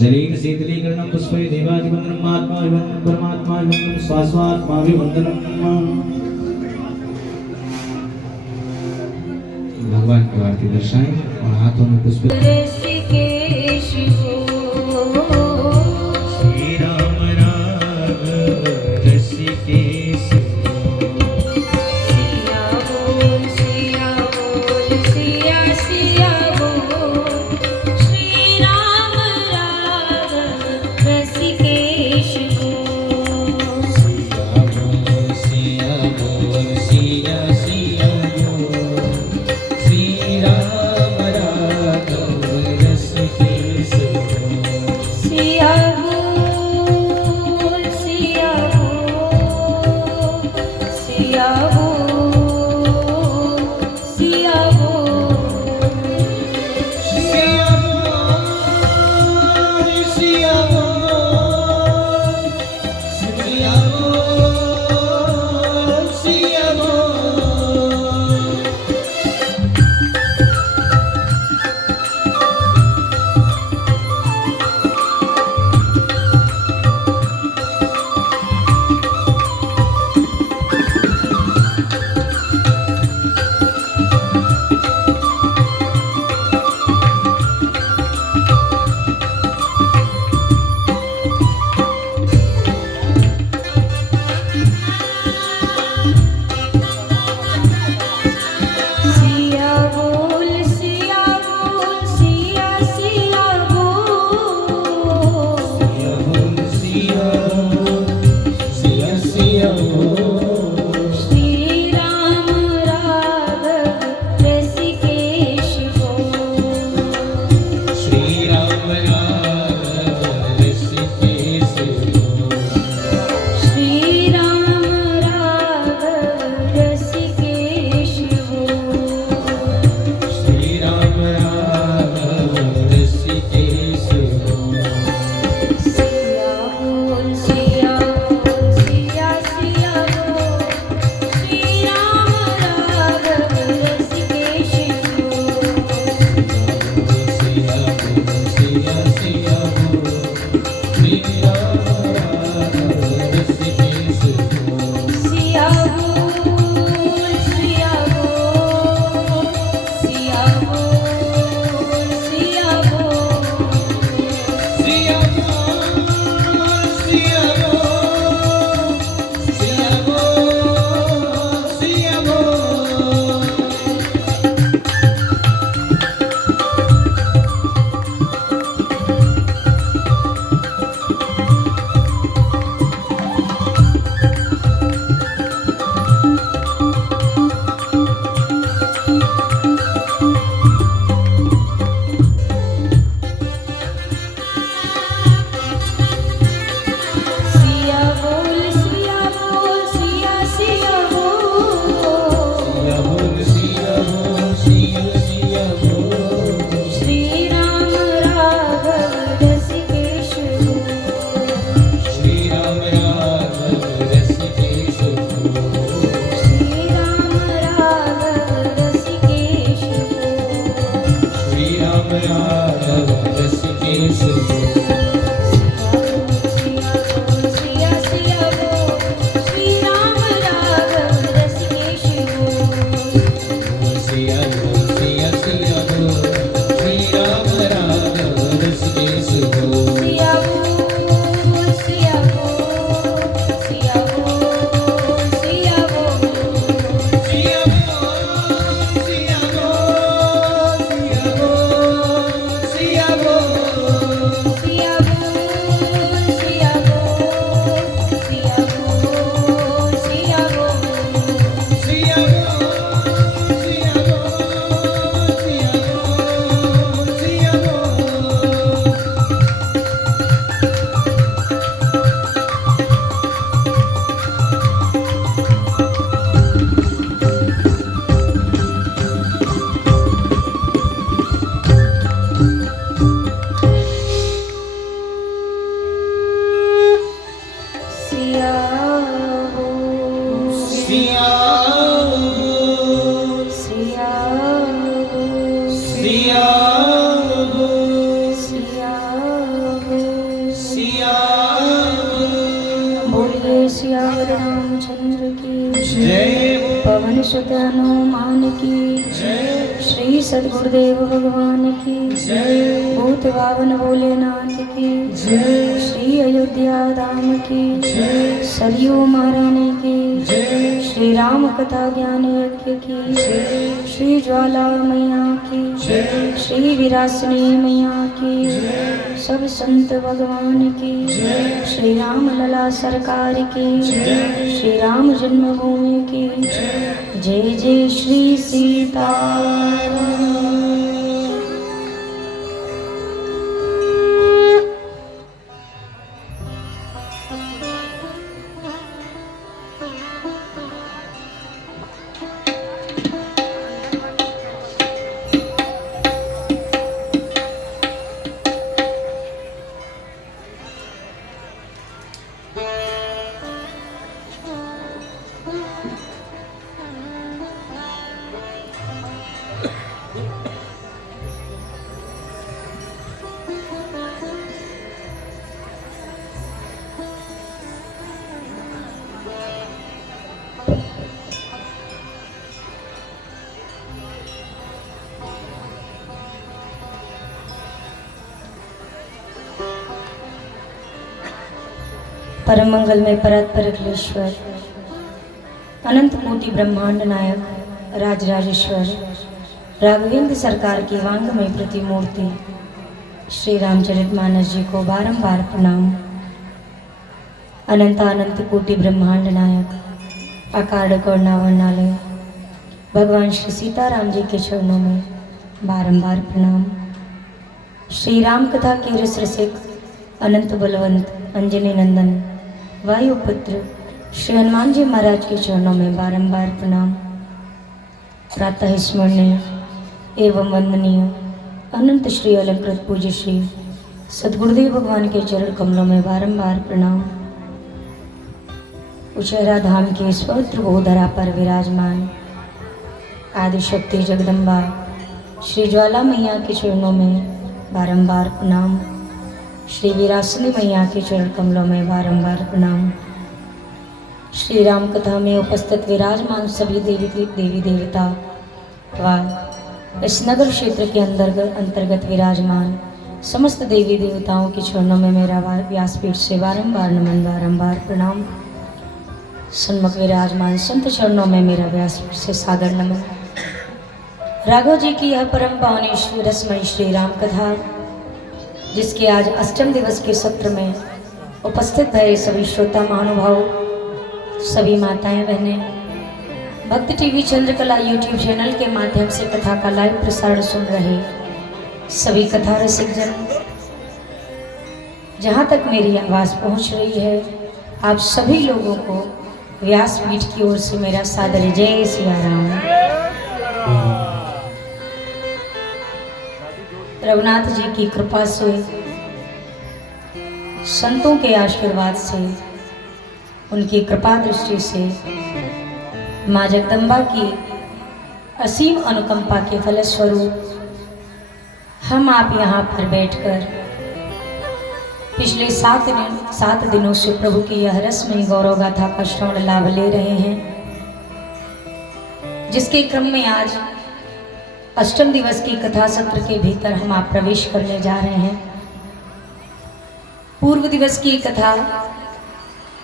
जलील शीतलीकरणं पुष्पै देवादिवन्दनं महात्माभिवन्दनं परमात्माभिवन्दनं स्वास्वात्माभिवन्दनं। भगवान की आरती दर्शाएं और हाथों में पुष्प राम राघव रस केश पवन सुत हनुमान की श्री सद्गुरुदेव भगवान की भूत भावन भोलेनाथ की श्री अयोध्या धाम की सरयू महारानी की श्री राम कथा ज्ञान यज्ञ की श्री ज्वाला मैया की श्री विरासनी मैया की सब संत भगवान की श्री राम लला सरकार की श्री राम जन्मभूमि की जय जय श्री सीताराम। परम मंगल में परात्पर अखिलेश्वर अनंत कोटि ब्रह्मांड नायक राजराजेश्वर राघवेंद्र सरकार की वांगमय प्रतिमूर्ति श्री रामचरितमानस जी को बारंबार प्रणाम। अनंत कोटि ब्रह्मांड नायक आकार वर्णालय भगवान श्री सीताराम जी के चरणों में बारंबार प्रणाम। श्री राम कथा के रस रसिक अनंत बलवंत अंजनी नंदन वायुपुत्र श्री हनुमान जी महाराज के चरणों में बारंबार प्रणाम। प्रातः स्मरणीय एवं वंदनीय अनंत श्री अलंकृत पूज्य श्री सद्गुरुदेव भगवान के चरण कमलों में बारंबार प्रणाम। उचेहरा धाम के इस पवित्र गोधरा पर विराजमान आदिशक्ति जगदम्बा श्री ज्वाला मैया के चरणों में बारंबार प्रणाम। श्री विरासनी मैया के चरण कमलों में बारंबार प्रणाम। श्री राम कथा में उपस्थित विराजमान सभी देवी देवता व इस नगर क्षेत्र के अंतर्गत विराजमान समस्त देवी देवताओं के चरणों में मेरा व्यासपीठ से बारंबार नमन बारंबार प्रणाम। सन्मुख विराजमान संत चरणों में मेरा व्यासपीठ से सादर नमन। राघव जी की यह परम पावनी रसमयी श्री राम कथा जिसके आज अष्टम दिवस के सत्र में उपस्थित है सभी श्रोता महानुभाव, सभी माताएं बहनें, भक्त टीवी चंद्रकला यूट्यूब चैनल के माध्यम से कथा का लाइव प्रसारण सुन रहे सभी कथा रसिक जन, जहाँ तक मेरी आवाज़ पहुँच रही है आप सभी लोगों को व्यासपीठ की ओर से मेरा सादर जय सिया राम। रघुनाथ जी की कृपा से, संतों के आशीर्वाद से, उनकी कृपा दृष्टि से, माँ जगदम्बा की असीम अनुकंपा के फलस्वरूप हम आप यहाँ पर बैठकर पिछले 7 दिनों से प्रभु की यह रस्म गौरव गाथा का श्रवण लाभ ले रहे हैं, जिसके क्रम में आज अष्टम दिवस की कथा सत्र के भीतर हम आप प्रवेश करने जा रहे हैं। पूर्व दिवस की कथा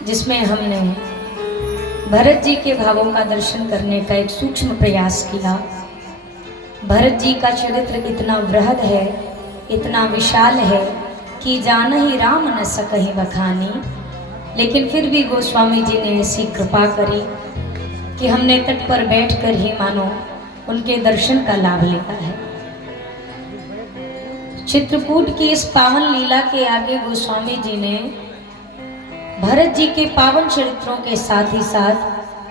जिसमें हमने भरत जी के भावों का दर्शन करने का एक सूक्ष्म प्रयास किया। भरत जी का चरित्र इतना वृहद है, इतना विशाल है कि जान ही राम न सकहि बखानी, लेकिन फिर भी गोस्वामी जी ने ऐसी कृपा करी कि हमने तट पर बैठकर ही मानो उनके दर्शन का लाभ लिया है। चित्रकूट की इस पावन लीला के आगे गोस्वामी जी ने भरत जी के पावन चरित्रों के साथ ही साथ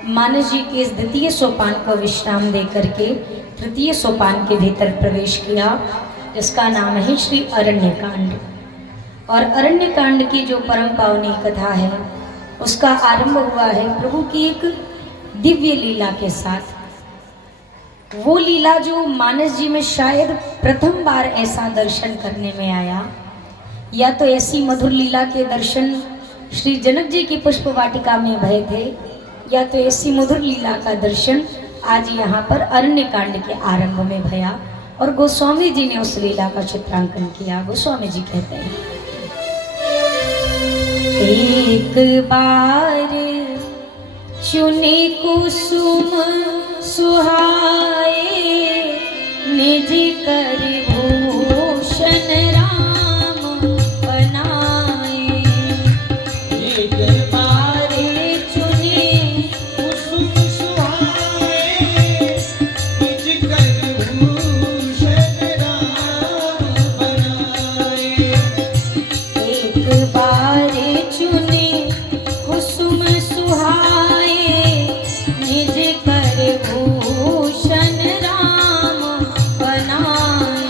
मानस जी के इस द्वितीय सोपान को विश्राम दे करके तृतीय सोपान के भीतर प्रवेश किया, जिसका नाम है श्री अरण्यकांड। और अरण्यकांड की जो परम पावनी कथा है उसका आरंभ हुआ है प्रभु की एक दिव्य लीला के साथ। वो लीला जो मानस जी में शायद प्रथम बार ऐसा दर्शन करने में आया, या तो ऐसी मधुर लीला के दर्शन श्री जनक जी की पुष्प वाटिका में भय थे, या तो ऐसी मधुर लीला का दर्शन आज यहाँ पर अरण्यकांड के आरंभ में भया। और गोस्वामी जी ने उस लीला का चित्रांकन किया। गोस्वामी जी कहते हैं, एक बार चुने कुसुम सुहाए, निज कर भूषण राम बनाए। एक बार चुने कुसुम सुहाए, निज कर भूषण राम बनाए। एक बार चुने कुसुम सुहाए, निज कर भूषण राम बनाए।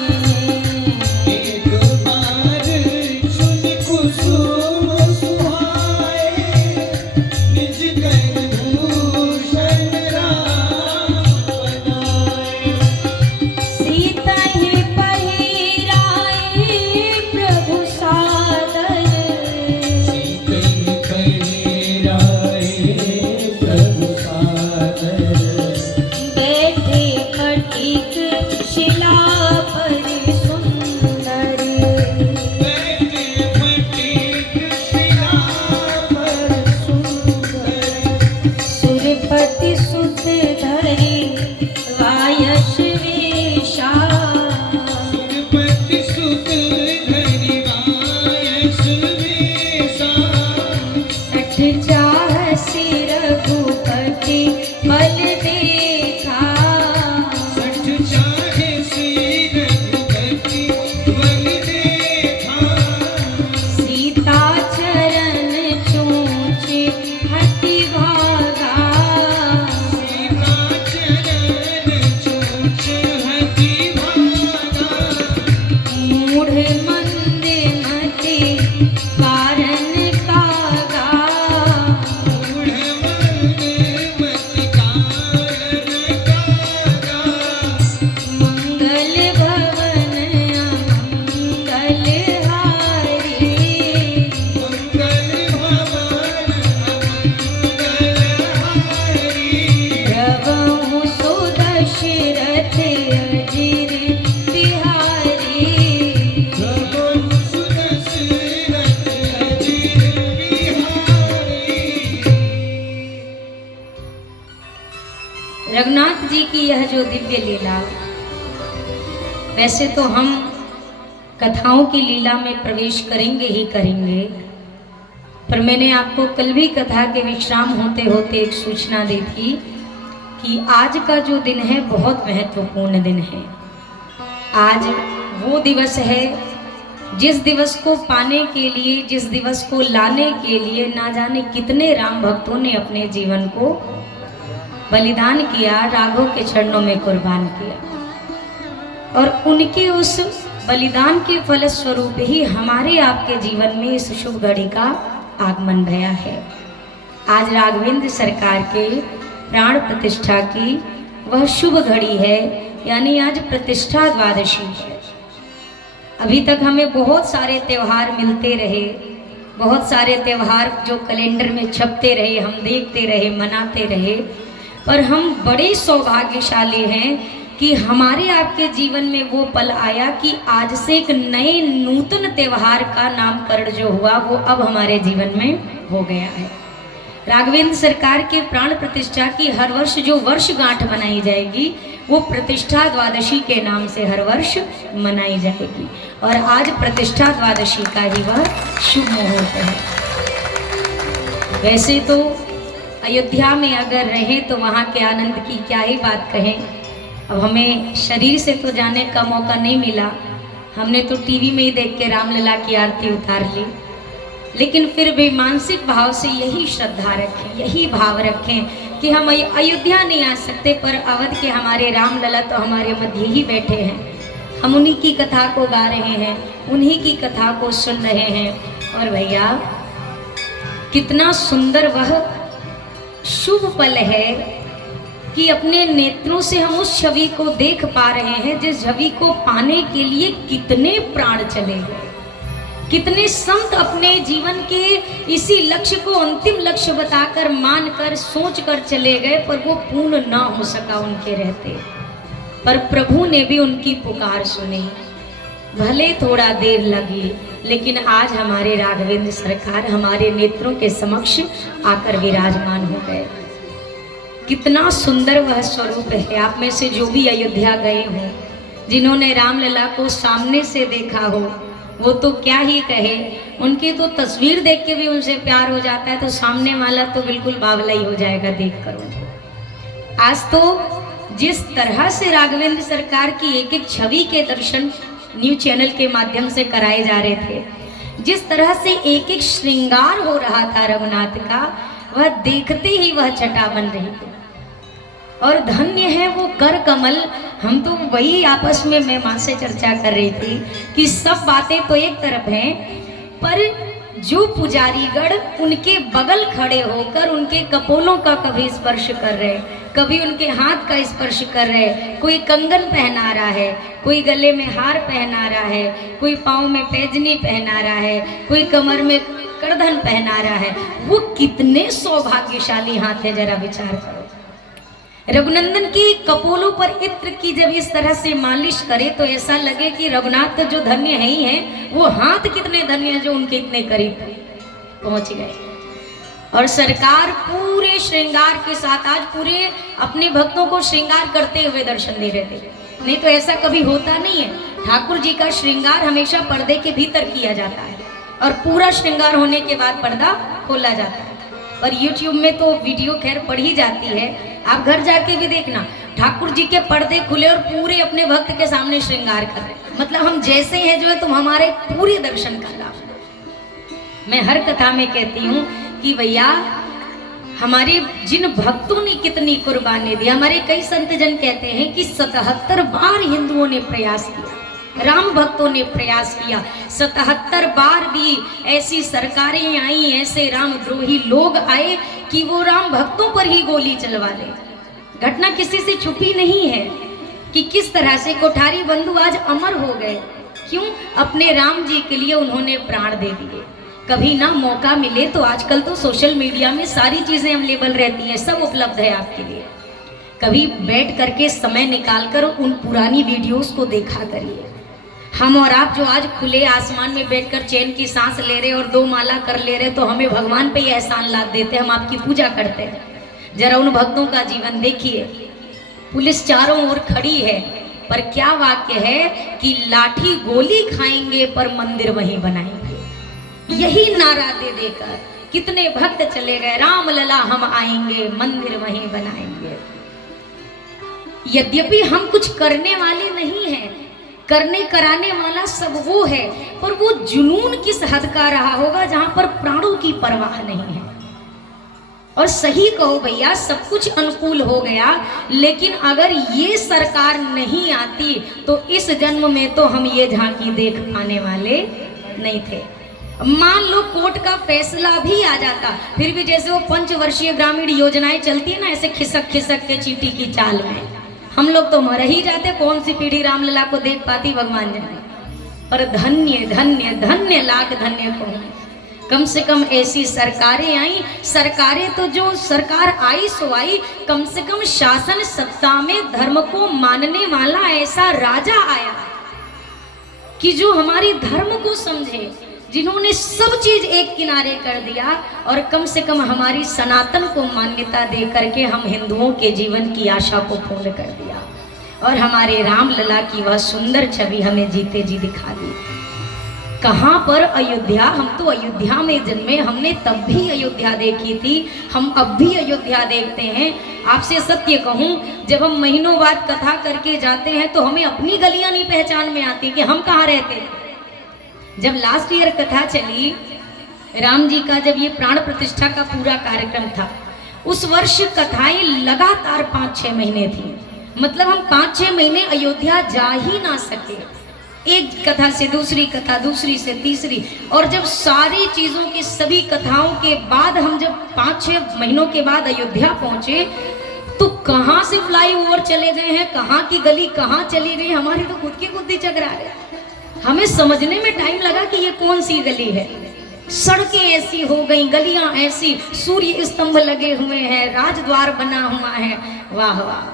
एक बार चुने कुसुम सुहाए, निज कर भूषण राम बनाए। सीता ही पहिराए प्रभु सादर, सीतै पहिराए प्रभु सादर। बैठे फटिक शिला पर सुंदर। बैठे फटिक शिला पर सुंदर। सुरपति सुत धरि वायस वेशा, सुरपति सुत धरि वायस वेशा। सठ चाहसी रघुपति बल देखा। सठ चाहसी रघुपति बल देखा। सीता चरण चूचे हति भागा। सीता चरण चूच हति भागा। मूढ़ मंद मति कारण कागा। मूढ़ मंद मति कारण कागा। मंगल भवन अमंगल हारी। मंगल भवन अमंगल हारी। प्रभु सुदशरथ अजिर बिहारी। प्रभु सुदशरथ अजिर बिहारी। रघुनाथ जी की यह जो दिव्य लीला, वैसे तो हम कथाओं की लीला में प्रवेश करेंगे ही करेंगे, पर मैंने आपको कल भी कथा के विश्राम होते होते एक सूचना दी थी कि आज का जो दिन है बहुत महत्वपूर्ण दिन है। आज वो दिवस है जिस दिवस को पाने के लिए, जिस दिवस को लाने के लिए ना जाने कितने राम भक्तों ने अपने जीवन को बलिदान किया, राघव के चरणों में कुर्बान किया। और उनके उस बलिदान के फलस्वरूप ही हमारे आपके जीवन में इस शुभ घड़ी का आगमन भया है। आज राघवेंद्र सरकार के प्राण प्रतिष्ठा की वह शुभ घड़ी है, यानी आज प्रतिष्ठा द्वादशी है। अभी तक हमें बहुत सारे त्यौहार मिलते रहे, बहुत सारे त्यौहार जो कैलेंडर में छपते रहे, हम देखते रहे, मनाते रहे, पर हम बड़े सौभाग्यशाली हैं कि हमारे आपके जीवन में वो पल आया कि आज से एक नए नूतन त्यौहार का नामकरण जो हुआ वो अब हमारे जीवन में हो गया है। राघवेंद्र सरकार के प्राण प्रतिष्ठा की हर वर्ष जो वर्षगांठ मनाई जाएगी वो प्रतिष्ठा द्वादशी के नाम से हर वर्ष मनाई जाएगी, और आज प्रतिष्ठा द्वादशी का ही वह शुभ मुहूर्त है। वैसे तो अयोध्या में अगर रहें तो वहाँ के आनंद की क्या ही बात कहें। अब हमें शरीर से तो जाने का मौका नहीं मिला, हमने तो टीवी में ही देख के रामलला की आरती उतार ली, लेकिन फिर भी मानसिक भाव से यही श्रद्धा रखें, यही भाव रखें कि हम अयोध्या नहीं आ सकते पर अवध के हमारे रामलला तो हमारे मध्य ही बैठे हैं। हम उन्हीं की कथा को गा रहे हैं, उन्हीं की कथा को सुन रहे हैं। और भैया कितना सुंदर वह शुभ पल है कि अपने नेत्रों से हम उस छवि को देख पा रहे हैं जिस छवि को पाने के लिए कितने प्राण चले गए, कितने संत अपने जीवन के इसी लक्ष्य को अंतिम लक्ष्य बताकर मानकर सोचकर चले गए, पर वो पूर्ण ना हो सका उनके रहते। पर प्रभु ने भी उनकी पुकार सुनी, भले थोड़ा देर लगी, लेकिन आज हमारे राघवेंद्र सरकार हमारे नेत्रों के समक्ष आकर विराजमान हो गए। कितना सुंदर वह स्वरूप है। आप में से जो भी अयोध्या गए हों, जिन्होंने रामलला को सामने से देखा हो, वो तो क्या ही कहे, उनकी तो तस्वीर देख के भी उनसे प्यार हो जाता है, तो सामने वाला तो बिल्कुल बावला ही हो जाएगा देखकर उनको। आज तो जिस तरह से राघवेंद्र सरकार की एक एक छवि के दर्शन न्यूज चैनल के माध्यम से कराए जा रहे थे, जिस तरह से एक एक श्रृंगार हो रहा था रघुनाथ का, वह देखते ही वह छटा बन रही थी। और धन्य है वो कर कमल। हम तो वही आपस में मैं माँ से चर्चा कर रही थी कि सब बातें तो एक तरफ हैं, पर जो पुजारीगण उनके बगल खड़े होकर उनके कपोलों का कभी स्पर्श कर रहे, कभी उनके हाथ का स्पर्श कर रहे, कोई कंगन पहना रहा है, कोई गले में हार पहना रहा है, कोई पाँव में पैजनी पहना रहा है, कोई कमर में करधन पहना रहा है, वो कितने सौभाग्यशाली हाथ है, जरा विचार करो। रघुनंदन की कपोलों पर इत्र की जब इस तरह से मालिश करे तो ऐसा लगे कि रघुनाथ जो धन्य है ही हैं, वो हाथ कितने धन्य हैं जो उनके इतने करीब पहुंच गए। और सरकार पूरे श्रृंगार के साथ आज पूरे अपने भक्तों को श्रृंगार करते हुए दर्शन दे रहे थे। नहीं तो ऐसा कभी होता नहीं है। ठाकुर जी का श्रृंगार हमेशा पर्दे के भीतर किया जाता है और पूरा श्रृंगार होने के बाद पर्दा खोला जाता है। और YouTube में तो वीडियो खैर पढ़ी जाती है, आप घर जाके भी देखना, ठाकुर जी के पर्दे खुले और पूरे अपने भक्त के सामने श्रृंगार कर रहे, मतलब हम जैसे हैं जो है तुम हमारे पूरे दर्शन कर रहा। मैं हर कथा में कहती हूँ कि भैया हमारे जिन भक्तों ने कितनी कुर्बानी दी। हमारे कई संत जन कहते हैं कि 77 बार हिंदुओं ने प्रयास किया, राम भक्तों ने प्रयास किया, 77 बार भी ऐसी सरकारें आई, ऐसे रामद्रोही लोग आए कि वो राम भक्तों पर ही गोली चलवा दे। घटना किसी से छुपी नहीं है कि किस तरह से कोठारी बंधु आज अमर हो गए। क्यों? अपने राम जी के लिए उन्होंने प्राण दे दिए। कभी ना मौका मिले तो आजकल तो सोशल मीडिया में सारी चीज़ें अवेलेबल रहती हैं, सब उपलब्ध है आपके लिए। कभी बैठ करके समय निकाल कर उन पुरानी वीडियोस को देखा करिए। हम और आप जो आज खुले आसमान में बैठकर चैन की सांस ले रहे और 2 माला कर ले रहे, तो हमें भगवान पे ही एहसान लाद देते, हम आपकी पूजा करते हैं। जरा उन भक्तों का जीवन देखिए। पुलिस चारों ओर खड़ी है, पर क्या वाक्य है कि लाठी गोली खाएंगे पर मंदिर वहीं बनाएंगे। यही नारा दे देकर कितने भक्त चले गए, राम लला हम आएंगे, मंदिर वहीं बनाएंगे। यद्यपि हम कुछ करने वाले नहीं हैं, करने कराने वाला सब वो है, पर वो जुनून किस हद का रहा होगा जहां पर प्राणों की परवाह नहीं है। और सही कहो भैया, सब कुछ अनुकूल हो गया, लेकिन अगर ये सरकार नहीं आती तो इस जन्म में तो हम ये झांकी देख पाने वाले नहीं थे। मान लो कोर्ट का फैसला भी आ जाता, फिर भी जैसे वो 5 वर्षीय ग्रामीण योजनाएं चलती है ना, ऐसे खिसक खिसक के चींटी की चाल में हम लोग तो मर ही जाते। कौन सी पीढ़ी रामलला को देख पाती भगवान जाने। पर धन्य धन्य धन्य लाख धन्य कहूँ। कम से कम ऐसी सरकारें आई, सरकारें तो जो सरकार आई सो आई, कम से कम शासन सत्ता में धर्म को मानने वाला ऐसा राजा आया कि जो हमारी धर्म को समझे, जिन्होंने सब चीज एक किनारे कर दिया और कम से कम हमारी सनातन को मान्यता दे करके हम हिंदुओं के जीवन की आशा को पूर्ण कर दिया और हमारे राम लला की वह सुंदर छवि हमें जीते जी दिखा दी। कहाँ पर अयोध्या, हम तो अयोध्या में जन्मे, हमने तब भी अयोध्या देखी थी, हम अब भी अयोध्या देखते हैं। आपसे सत्य कहूँ, जब हम महीनों बाद कथा करके जाते हैं तो हमें अपनी गलियां नहीं पहचान में आती कि हम कहाँ रहते थे। जब लास्ट ईयर कथा चली राम जी का, जब ये प्राण प्रतिष्ठा का पूरा कार्यक्रम था, उस वर्ष कथाएं लगातार 5-6 महीने थी। मतलब हम 5-6 महीने अयोध्या जा ही ना सके, एक कथा से दूसरी कथा, दूसरी से तीसरी। और जब सारी चीजों की सभी कथाओं के बाद हम जब 5-6 महीनों के बाद अयोध्या पहुंचे तो कहाँ से फ्लाईओवर चले गए हैं, कहाँ की गली कहाँ चली गई, हमारी तो खुद की खुद ही चकरा रहे। हमें समझने में टाइम लगा कि ये कौन सी गली है। सड़कें ऐसी हो गई, गलियां ऐसी, सूर्य स्तंभ लगे हुए हैं, राजद्वार बना हुआ है। वाह वाह।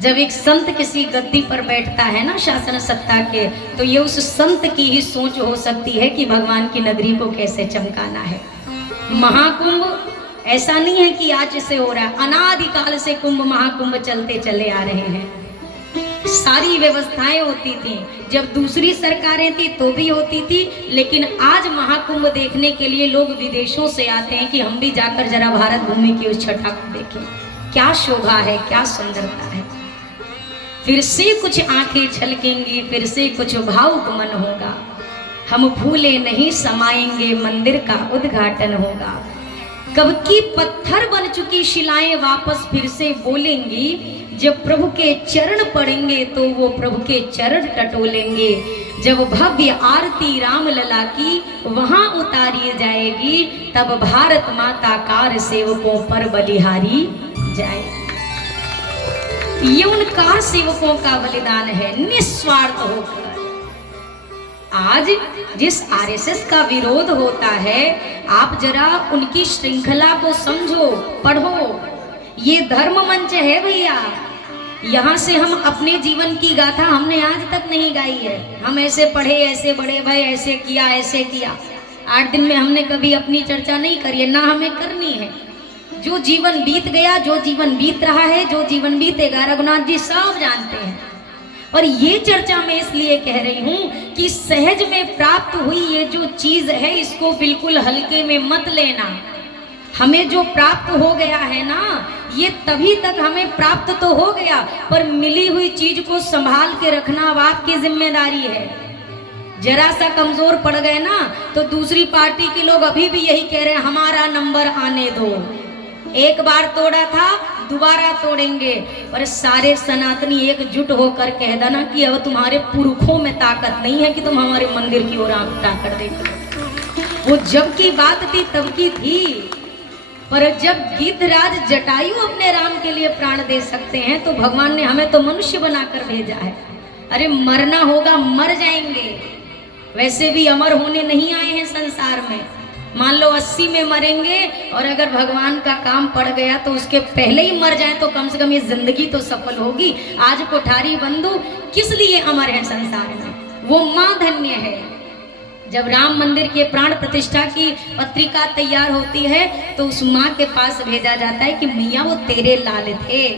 जब एक संत किसी गद्दी पर बैठता है ना शासन सत्ता के, तो ये उस संत की ही सोच हो सकती है कि भगवान की नगरी को कैसे चमकाना है। महाकुंभ ऐसा नहीं है कि आज से हो रहा है, अनादिकाल से कुंभ महाकुंभ चलते चले आ रहे हैं। सारी व्यवस्थाएं होती थी, जब दूसरी सरकारें थी तो भी होती थी, लेकिन आज महाकुंभ देखने के लिए लोग विदेशों से आते हैं कि हम भी जाकर जरा भारत भूमि की उस छटा को देखें। क्या शोभा है, क्या सुंदरता है। फिर से कुछ आंखें छलकेंगी, फिर से कुछ भावुक मन होगा। हम भूले नहीं समाएंगे, मंदिर का उद्घाटन होगा। कब की पत्थर बन चुकी शिलाएं वापस फिर से बोलेंगी। जब प्रभु के चरण पड़ेंगे तो वो प्रभु के चरण टटोलेंगे। जब भव्य आरती राम लला की वहां उतारी जाएगी, तब भारत माता कार सेवकों पर बलिहारी जाएगी। ये उन कार सेवकों का बलिदान है, निस्वार्थ होकर। आज जिस आरएसएस का विरोध होता है, आप जरा उनकी श्रृंखला को समझो, पढ़ो। ये धर्म मंच है भैया, यहाँ से हम अपने जीवन की गाथा हमने आज तक नहीं गाई है। हम ऐसे पढ़े, ऐसे बड़े भाई, ऐसे किया, ऐसे किया। 8 दिन में हमने कभी अपनी चर्चा नहीं करी है, ना हमें करनी है। जो जीवन बीत गया, जो जीवन बीत रहा है, जो जीवन बीतेगा, रघुनाथ जी सब जानते हैं। और ये चर्चा मैं इसलिए कह रही हूँ कि सहज में प्राप्त हुई ये जो चीज है, इसको बिल्कुल हल्के में मत लेना। हमें जो प्राप्त हो गया है ना, ये तभी तक हमें प्राप्त तो हो गया, पर मिली हुई चीज को संभाल के रखना अब आपकी जिम्मेदारी है। जरा सा कमजोर पड़ गए ना, तो दूसरी पार्टी के लोग अभी भी यही कह रहे हैं, हमारा नंबर आने दो। एक बार तोड़ा था, दोबारा तोड़ेंगे। पर सारे सनातनी एकजुट होकर कह देना कि अब तुम्हारे पुरखों में ताकत नहीं है कि तुम हमारे मंदिर की ओर आंख उठाकर देखो। वो जब की बात थी तब की थी, पर जब गिद्धराज जटायु अपने राम के लिए प्राण दे सकते हैं, तो भगवान ने हमें तो मनुष्य बनाकर भेजा है। अरे मरना होगा, मर जाएंगे। वैसे भी अमर होने नहीं आए हैं संसार में। मान लो 80 में मरेंगे, और अगर भगवान का काम पड़ गया तो उसके पहले ही मर जाए, तो कम से कम ये जिंदगी तो सफल होगी। आज कोठारी बंधु किस लिए अमर है संसार में? वो माँ धन्य है। जब राम मंदिर के प्राण प्रतिष्ठा की पत्रिका तैयार होती है, तो उस माँ के पास भेजा जाता है कि मैया वो तेरे लाल थे।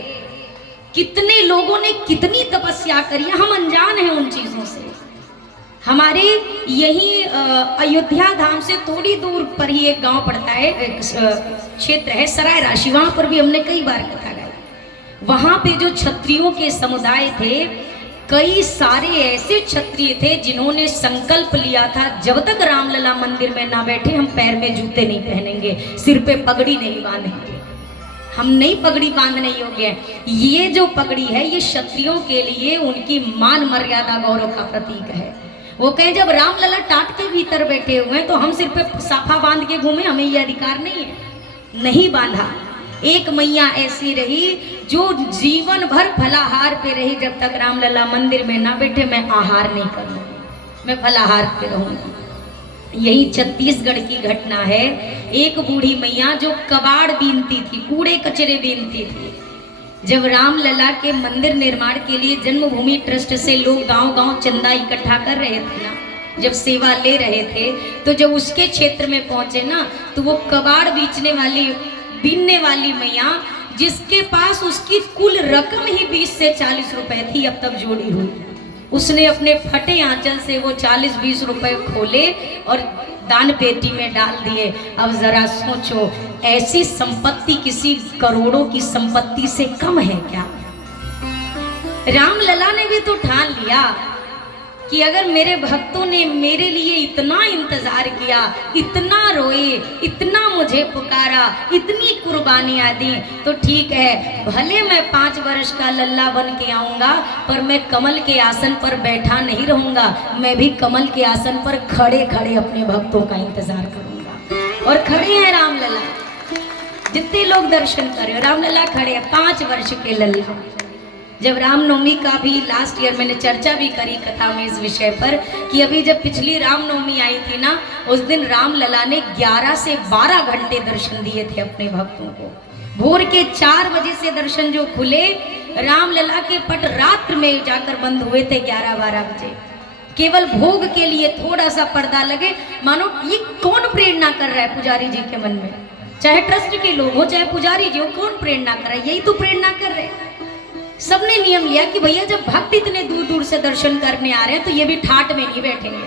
कितने लोगों ने कितनी तपस्या करी, हम अनजान हैं उन चीजों से। हमारे यही अयोध्या धाम से थोड़ी दूर पर ही एक गांव पड़ता है, क्षेत्र है सराय राशि, वहां पर भी हमने कई बार कथा गाई। वहां पे जो क्षत्रियों के समुदाय थे, कई सारे ऐसे क्षत्रिय थे जिन्होंने संकल्प लिया था, जब तक रामलला मंदिर में ना बैठे हम पैर में जूते नहीं पहनेंगे, सिर पे पगड़ी नहीं बांधेंगे, हम नई पगड़ी बांधने योग्य हैं। ये जो पगड़ी है, ये क्षत्रियों के लिए उनकी मान मर्यादा गौरव का प्रतीक है। वो कहे जब रामलला टाट के भीतर बैठे हुए हैं, तो हम सिर पे साफा बांध के घूमे, हमें ये अधिकार नहीं है। नहीं बांधा। एक मैया ऐसी रही जो जीवन भर फलाहार पे रही, जब तक रामलला मंदिर में ना बैठे मैं आहार नहीं करूंगी। मैं फलाहार पे रहूंगी। यही छत्तीसगढ़ की घटना है। एक बूढ़ी मैया जो कबाड़ बीनती थी, कूड़े कचरे बीनती थी, जब रामलला के मंदिर निर्माण के लिए जन्मभूमि ट्रस्ट से लोग गांव-गांव चंदा इकट्ठा कर रहे थे ना, जब सेवा ले रहे थे, तो जब उसके क्षेत्र में पहुंचे ना, तो वो कबाड़ बीनने वाली मैया, जिसके पास उसकी कुल रकम ही 20 से 40 रुपए थी अब तक जोड़ी हुई, उसने अपने फटे आंचल से वो 40-20 रुपए खोले और दान पेटी में डाल दिए। अब जरा सोचो, ऐसी संपत्ति किसी करोड़ों की संपत्ति से कम है क्या? रामलला ने भी तो ठान लिया कि अगर मेरे भक्तों ने मेरे लिए इतना इंतजार किया, इतना रोए, इतना मुझे पुकारा, इतनी कुर्बानियां दी, तो ठीक है, भले मैं 5 वर्ष का लल्ला बन के आऊंगा, पर मैं कमल के आसन पर बैठा नहीं रहूंगा, मैं भी कमल के आसन पर खड़े खड़े अपने भक्तों का इंतजार करूंगा। और खड़े हैं रामलला, जितने लोग दर्शन कर रहे हो, रामलला खड़े हैं, 5 वर्ष के लल्ला। जब रामनवमी का भी लास्ट ईयर मैंने चर्चा भी करी कथा में इस विषय पर कि अभी जब पिछली रामनवमी आई थी ना, उस दिन रामलला ने 11 से 12 घंटे दर्शन दिए थे अपने भक्तों को। भोर के 4 बजे से दर्शन जो खुले, रामलला के पट रात्र में जाकर बंद हुए थे 11-12 बजे। केवल भोग के लिए थोड़ा सा पर्दा लगे, मानो ये कौन प्रेरणा कर रहा है पुजारी जी के मन में, चाहे ट्रस्ट के लोग हो चाहे पुजारी जी हो, कौन प्रेरणा कर रहा है? यही तो प्रेरणा कर रहे हैं। सबने नियम लिया कि भैया जब भक्त इतने दूर दूर से दर्शन करने आ रहे हैं तो ये भी ठाट में नहीं बैठेंगे।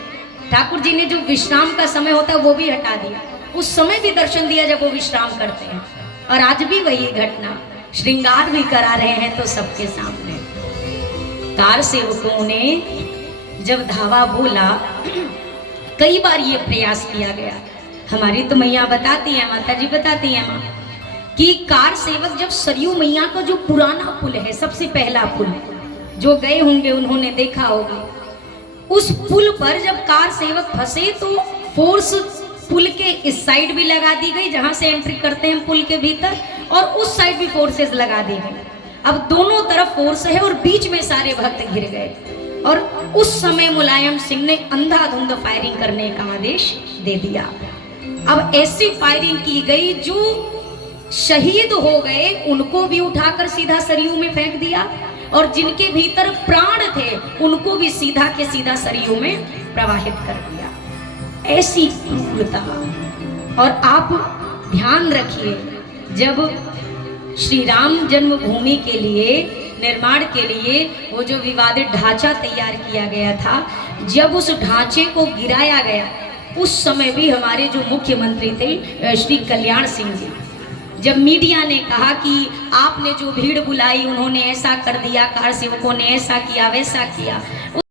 ठाकुर जी ने जो विश्राम का समय होता है वो भी हटा दिया, उस समय भी दर्शन दिया जब वो विश्राम करते हैं। और आज भी वही घटना, श्रृंगार भी करा रहे हैं तो सबके सामने। कार सेवकों ने जब धावा बोला, कई बार ये प्रयास किया गया, हमारी तो मैया बताती है, माता जी बताती है माँ, कि कार सेवक जब सरयू मैया का जो पुराना पुल है, सबसे पहला पुल, जो गए होंगे उन्होंने देखा होगा, उस पुल पर जब कार सेवक फंसे तो फोर्स पुल के इस साइड भी लगा दी गई जहां से एंट्री करते हैं पुल के भीतर, और उस साइड भी फोर्सेस लगा दी गई। अब दोनों तरफ फोर्स है और बीच में सारे भक्त घिर गए। और उस समय मुलायम सिंह ने अंधाधुंध फायरिंग करने का आदेश दे दिया। अब ऐसी फायरिंग की गई, जो शहीद हो गए उनको भी उठाकर सीधा सरयू में फेंक दिया, और जिनके भीतर प्राण थे उनको भी सीधा के सीधा सरयू में प्रवाहित कर दिया। ऐसी क्रूरता। और आप ध्यान रखिए, जब श्री राम जन्मभूमि के लिए निर्माण के लिए वो जो विवादित ढांचा तैयार किया गया था, जब उस ढांचे को गिराया गया, उस समय भी हमारे जो मुख्यमंत्री थे श्री कल्याण सिंह जी, जब मीडिया ने कहा कि आपने जो भीड़ बुलाई उन्होंने ऐसा कर दिया, कार सेवकों ने ऐसा किया वैसा किया,